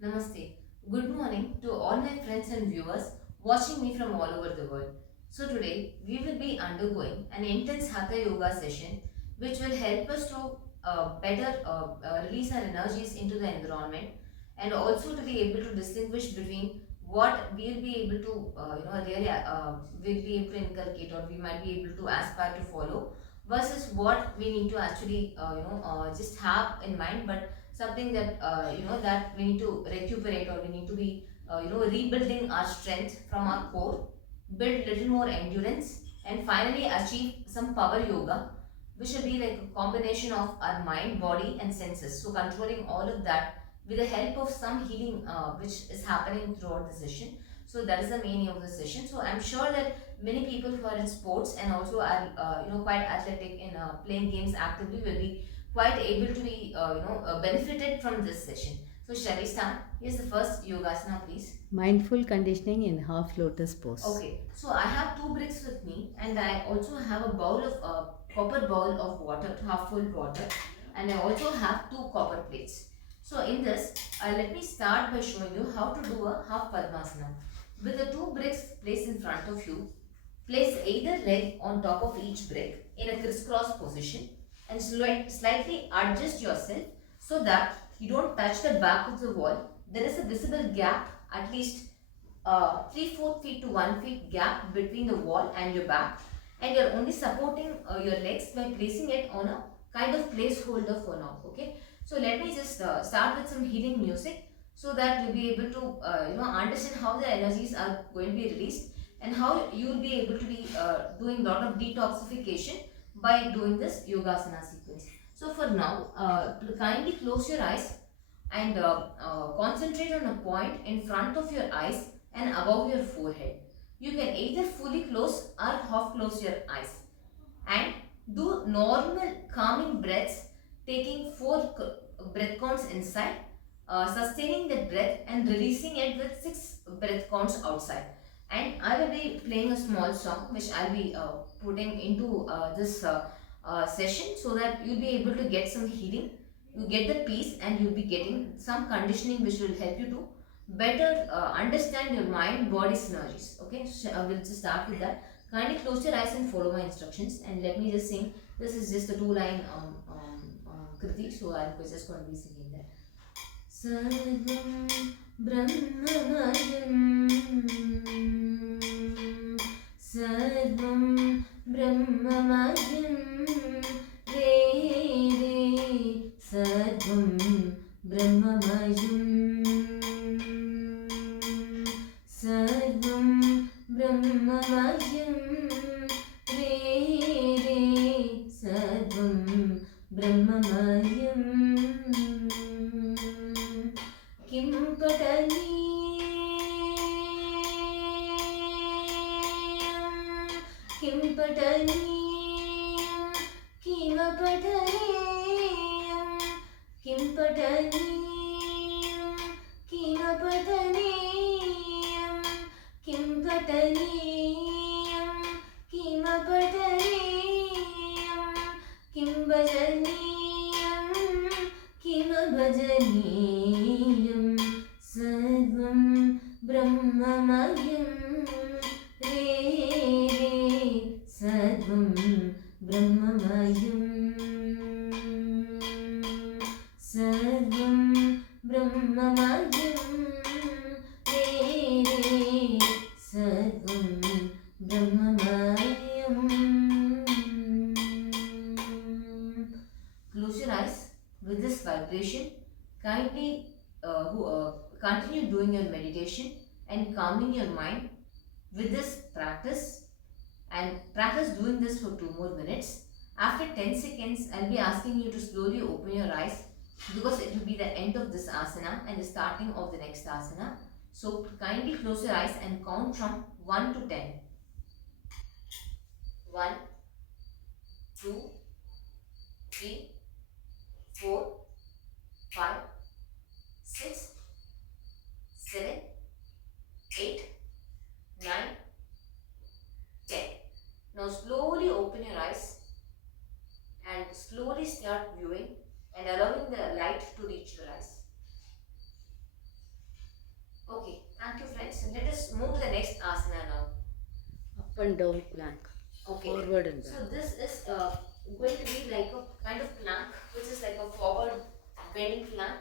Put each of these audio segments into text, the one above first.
Namaste. Good morning to all my friends and viewers watching me from all over the world. So today we will be undergoing an intense Hatha Yoga session which will help us to better release our energies into the environment and also to be able to distinguish between what we'll be able to we'll be able to inculcate or we might be able to aspire to follow versus what we need to actually just have in mind, but something that that we need to recuperate, or we need to be rebuilding our strength from our core, build little more endurance, and finally achieve some power yoga, which will be like a combination of our mind, body, and senses. So controlling all of that with the help of some healing, which is happening throughout the session. So that is the main aim of the session. So I'm sure that many people who are in sports and also are quite athletic in playing games actively will be quite able to be benefited from this session. So shall we start? Here's the first yogasana, please. Mindful conditioning in half lotus pose. Okay, so I have two bricks with me, and I also have a bowl of copper bowl of water, half full water, and I also have two copper plates. So in this, let me start by showing you how to do a half Padmasana. With the two bricks placed in front of you, place either leg on top of each brick in a crisscross position and slightly adjust yourself so that you don't touch the back of the wall. There is a visible gap, at least 3/4 feet to 1 feet gap between the wall and your back, and you're only supporting your legs by placing it on a kind of placeholder for now. Okay, so let me just start with some healing music so that you'll be able to understand how the energies are going to be released and how you will be able to be doing a lot of detoxification by doing this yogasana sequence. So for now, kindly close your eyes and concentrate on a point in front of your eyes and above your forehead. You can either fully close or half close your eyes and do normal calming breaths, taking four breath counts inside, sustaining that breath and releasing it with six breath counts outside. And I will be playing a small song which I'll be putting into this session so that you'll be able to get some healing, you get the peace, and you'll be getting some conditioning which will help you to better understand your mind body synergies. Okay, so I will just start with that. Kindly close your eyes and follow my instructions, and let me just sing. This is just a two-line kriti, so I'm just going to be singing that. Sarvam Brahmamayam, Sarvam Brahmamayam, Re Re Sarvam Brahmamayam, Sarvam Brahmamayam, Re Re Sarvam Brahmamayam. Kim pataniyam, Kim pataniyam, Kim pataniyam, Kim pataniyam, Kim pataniyam, Kim pataniyam, Kim pataniyam, Kim bhajaniyam, Kim bhajaniyam, Sarvam Brahmamayam, Re Re Sarvam Brahmamayam, Sarvam Brahmamayam, Re Re Sarvam Brahmamayam. Close your eyes. With this vibration, kindly continue doing your meditation and calming your mind with this practice, and practice doing this for 2 more minutes. After 10 seconds, I'll be asking you to slowly open your eyes because it will be the end of this asana and the starting of the next asana. So kindly close your eyes and count from 1 to 10. 1, 2, 3, 4, 5, 6, 7, 8, 9, 10. Now slowly open your eyes and slowly start viewing and allowing the light to reach your eyes. let us move to the next asana now. Up and down plank. Okay. Forward and So back. this is going to be like a kind of plank, which is like a forward bending plank.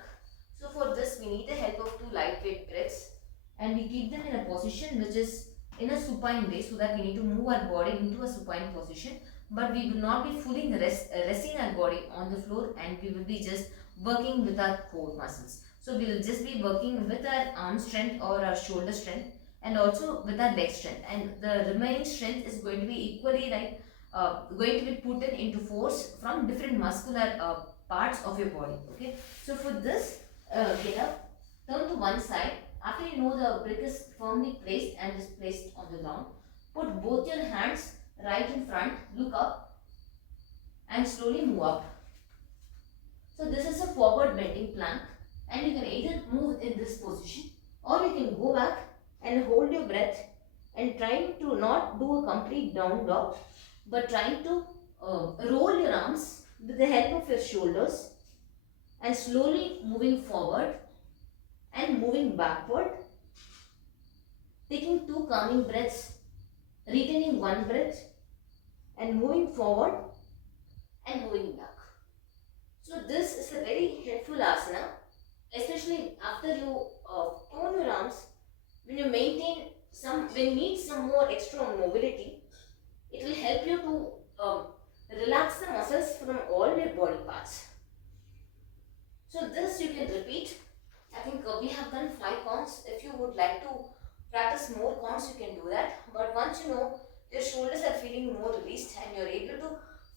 So for this, we need the help of two lightweight bricks, and we keep them in a position which is in a supine way, so that we need to move our body into a supine position. But we will not be fully resting our body on the floor, and we will be just working with our core muscles. So we will just be working with our arm strength or our shoulder strength, and also with our leg strength, and the remaining strength is going to be equally like going to be put in into force from different muscular parts of your body. Okay, so for this, get up, turn to one side. After you know the brick is firmly placed and is placed on the ground, put both your hands right in front, look up and slowly move up. So this is a forward bending plank, and you can either move in this position or you can go back and hold your breath and trying to not do a complete down dog, but trying to roll your arms with the help of your shoulders and slowly moving forward and moving backward, taking two calming breaths, retaining one breath and moving forward and moving back. So this is a very helpful asana, especially after you tone your arms. When you maintain when you need some more extra mobility, it will help you to relax the muscles from all your body parts. So this you can repeat. I think we have done 5 counts. If you would like to practice more counts, you can do that. But once you know your shoulders are feeling more released and you're able to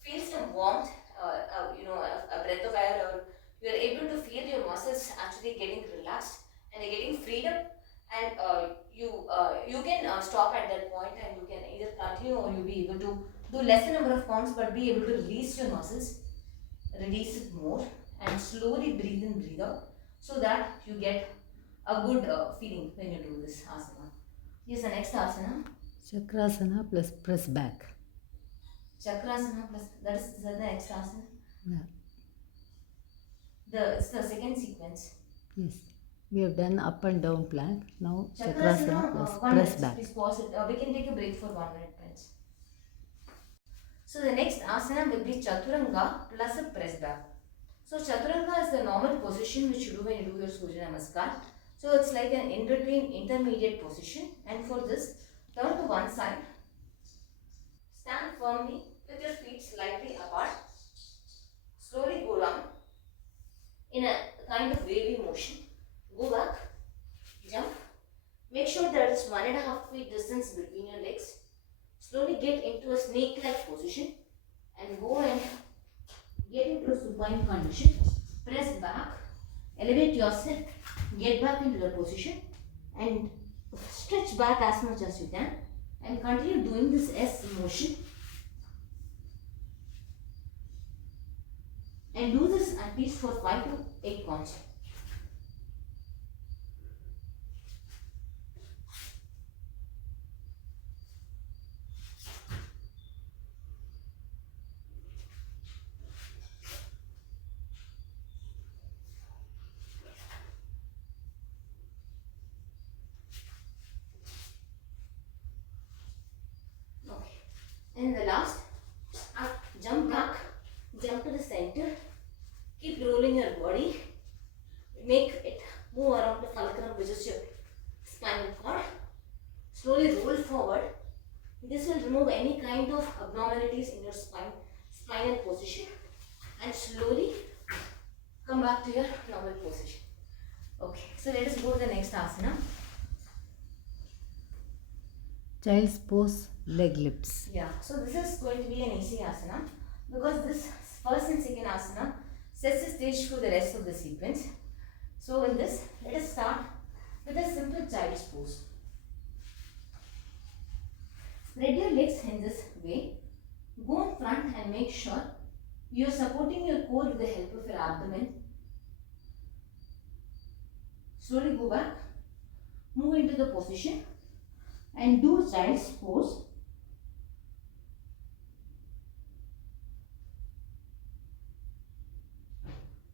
feel some warmth, a breath of air, or you're able to feel your muscles actually getting relaxed and you're getting freedom, and you can stop at that point, and you can either continue or you'll be able to do lesser number of counts, but be able to release your muscles, release it more, and slowly breathe in, breathe out, so that you get a good feeling when you do this asana. Here's the next asana. Chakrasana plus press back. Chakrasana plus, that is the next asana. Yeah. It's the second sequence. Yes. We have done up and down plank. Now Chakrasana, Chakrasana plus 1 press minute. back. Please pause it. We can take a break for 1 minute, friends. So the next asana will be Chaturanga plus a press back. So Chaturanga is the normal position which you do when you do your Surya Namaskar. So it's like an in-between intermediate position, and for this, turn to one side, stand firmly with your feet slightly apart, slowly go down in a kind of wavy motion, go back, jump, make sure there is 1.5 feet distance between your legs, slowly get into a snake-like position and go and get into a supine condition, press back, elevate yourself, get back into the position and stretch back as much as you can, and continue doing this S motion, and do this at least for 5 to 8 counts. And the last, jump back, jump to the center, keep rolling your body, make it move around the fulcrum, which is your spinal cord, slowly roll forward. This will remove any kind of abnormalities in your spinal position, and slowly come back to your normal position. Okay, so let us go to the next asana. Child's pose, leg lifts. Yeah, so this is going to be an easy asana, because this first and second asana sets the stage for the rest of the sequence. So in this, let us start with a simple child's pose. Spread your legs in this way, go in front and make sure you are supporting your core with the help of your abdomen. Slowly go back, move into the position and do child's pose.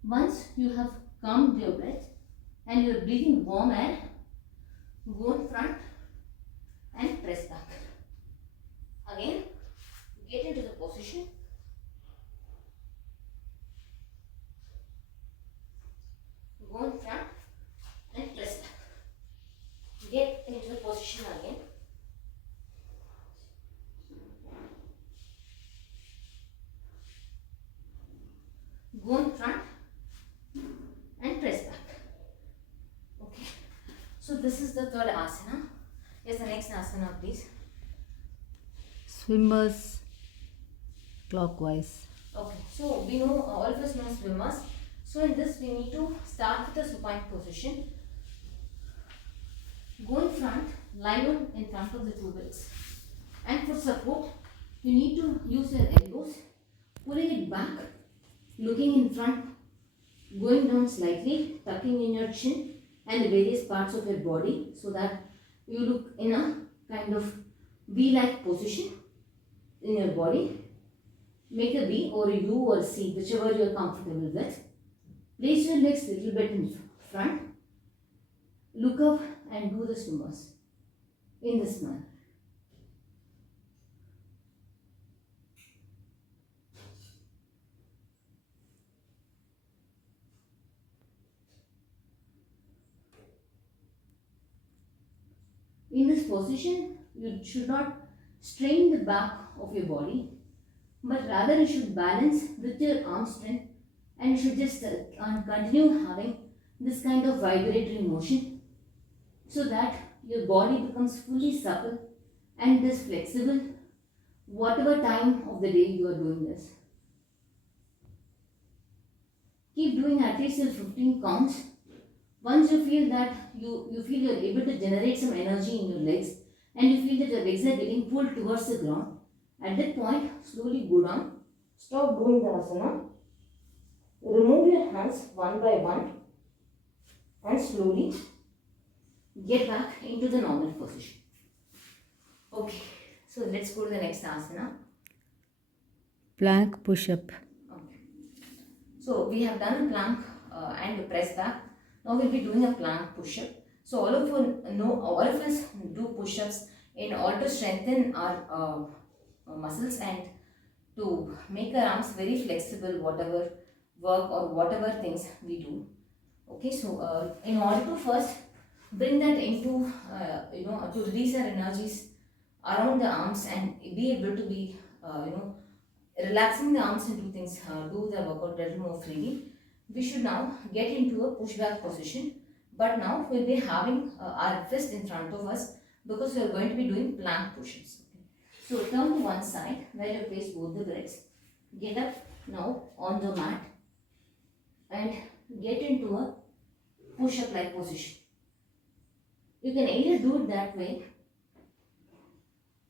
Once you have calmed your breath and you are breathing warm air, go in front and press back. Again, get into the position, go in front and press back. Get into the position again. Go in front and press back. Okay. So this is the third asana. Yes, the next asana, please. Swimmers clockwise. Okay. So we know all of us know swimmers. So in this we need to start with the supine position. Go in front, lie down in front of the two legs. And for support, you need to use your elbows, pulling it back, looking in front, going down slightly, tucking in your chin and the various parts of your body so that you look in a kind of V-like position in your body. Make a V or a U or a C, whichever you are comfortable with. Place your legs a little bit in front. Look up and do the swimmers in this manner. In this position, you should not strain the back of your body, but rather you should balance with your arm strength and you should just continue having this kind of vibratory motion so that your body becomes fully supple and is flexible whatever time of the day you are doing this. Keep doing at least till 15 counts. Once you feel that you feel you're able to generate some energy in your legs and you feel that your legs are getting pulled towards the ground, at that point slowly go down, stop doing the asana, remove your hands one by one and slowly get back into the normal position. Okay, so let's go to the next asana. Plank push-up. Okay. So we have done a plank and press back. Now we'll be doing a plank push-up. So all of us do push-ups in order to strengthen our muscles and to make our arms very flexible, whatever work or whatever things we do. Okay, so in order to first bring that into, to release our energies around the arms and be able to be, relaxing the arms and do things, do the workout a little more freely. We should now get into a pushback position, but now we'll be having our fist in front of us because we are going to be doing plank push-ups. Okay. So turn to one side where you place both the legs. Get up now on the mat and get into a push-up like position. You can either do it that way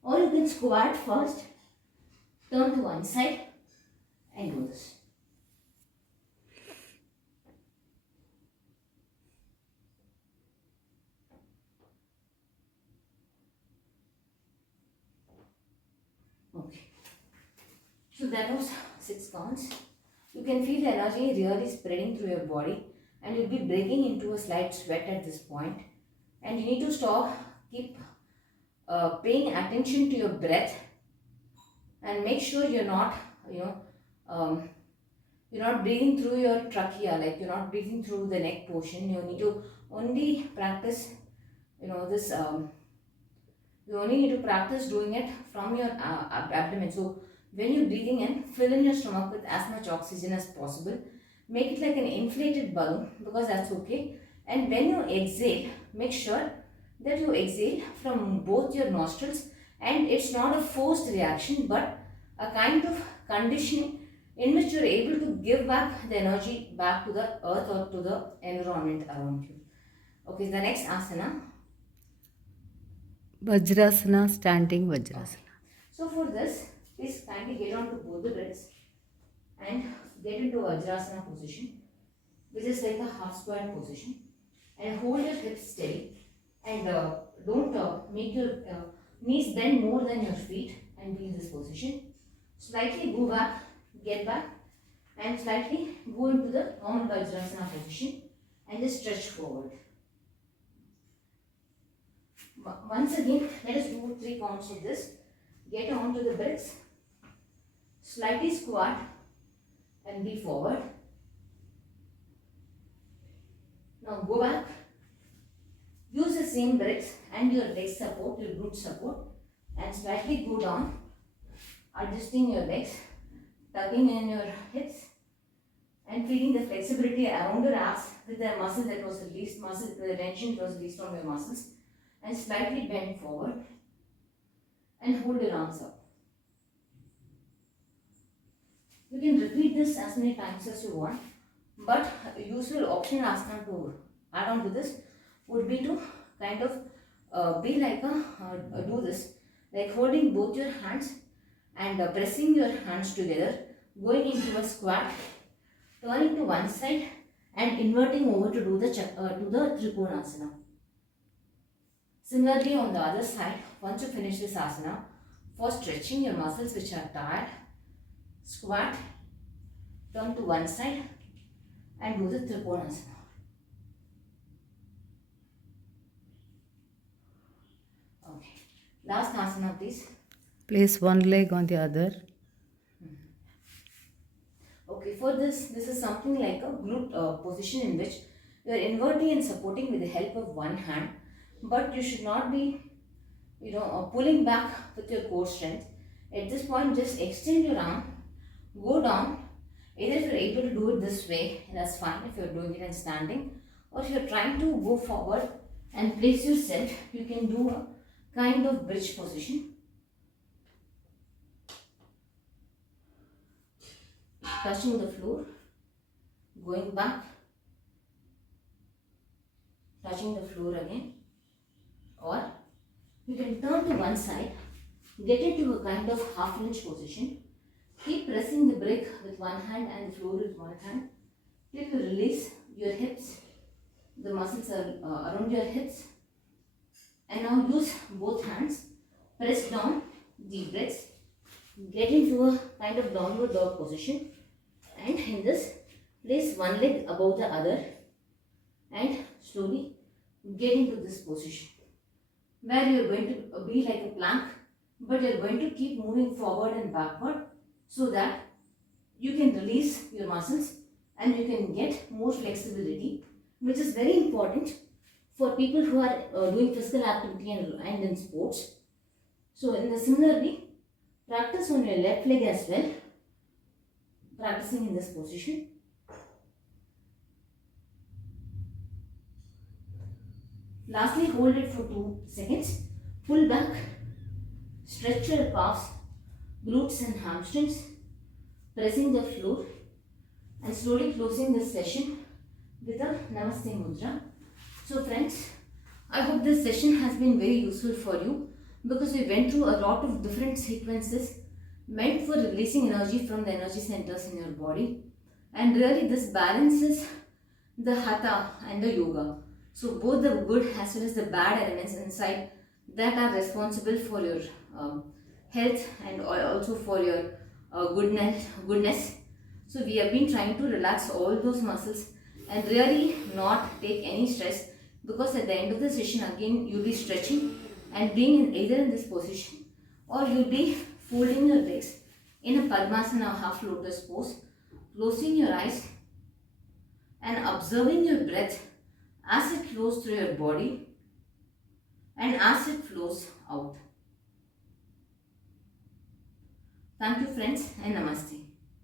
or you can squat first, turn to one side and do this. Okay. So that was 6 counts. You can feel the energy really spreading through your body and you'll be breaking into a slight sweat at this point. And you need to stop, keep paying attention to your breath and make sure you're not, you're not breathing through your trachea, like you're not breathing through the neck portion. You need to only practice, this, you only need to practice doing it from your abdomen. So when you're breathing in, fill in your stomach with as much oxygen as possible. Make it like an inflated balloon because that's okay. And when you exhale, make sure that you exhale from both your nostrils and it's not a forced reaction but a kind of conditioning in which you're able to give back the energy back to the earth or to the environment around you. Okay, the next asana. Vajrasana, standing Okay. Vajrasana. So for this, please kindly get onto both the legs and get into Vajrasana position, which is like a half squat position, and hold your hips steady and don't make your knees bend more than your feet and be in this position. Slightly go back, get back and slightly go into the normal Vajrasana position and just stretch forward. Once again, let us do 3 counts of this. Get onto the bricks, slightly squat and be forward. Now go back. Use the same bricks and your leg support, your glute support, and slightly go down, adjusting your legs, tucking in your hips, and feeling the flexibility around your abs with the muscle that was released, the tension that was released from your muscles, and slightly bend forward and hold your arms up. You can repeat this as many times as you want, but a useful optional asana to add on to this would be to kind of be like do this, like holding both your hands and pressing your hands together, going into a squat, turning to one side and inverting over to do the Trikonasana. Similarly on the other side, once you finish this asana, for stretching your muscles which are tired, squat, turn to one side and do the Trikonasana. Okay, last asana please. Place one leg on the other. Okay, for this is something like a glute position in which you are inverting and supporting with the help of one hand, but you should not be, pulling back with your core strength. At this point, just extend your arm, go down. Either if you're able to do it this way, that's fine if you're doing it and standing, or if you're trying to go forward and place yourself, you can do a kind of bridge position. Touching the floor, going back, touching the floor again, or you can turn to one side, get into a kind of half lunge position, keep pressing the brick with one hand and the floor with one hand till you release your hips, the muscles are around your hips, and now use both hands, press down the bricks, get into a kind of downward dog position. And in this, place one leg above the other and slowly get into this position where you are going to be like a plank, but you are going to keep moving forward and backward so that you can release your muscles and you can get more flexibility, which is very important for people who are doing physical activity and in sports. So in the similarly, practice on your left leg as well, practicing in this position. Lastly, hold it for 2 seconds. Pull back, stretch your calves, glutes and hamstrings, pressing the floor and slowly closing this session with a Namaste Mudra. So friends, I hope this session has been very useful for you because we went through a lot of different sequences meant for releasing energy from the energy centers in your body, and really this balances the Hatha and the Yoga. So both the good as well as the bad elements inside that are responsible for your health and also for your goodness. So we have been trying to relax all those muscles and really not take any stress, because at the end of the session again you'll be stretching and being either in this position, or you'll be folding your legs in a Padmasana half lotus pose, closing your eyes and observing your breath as it flows through your body and as it flows out. Thank you friends and Namaste.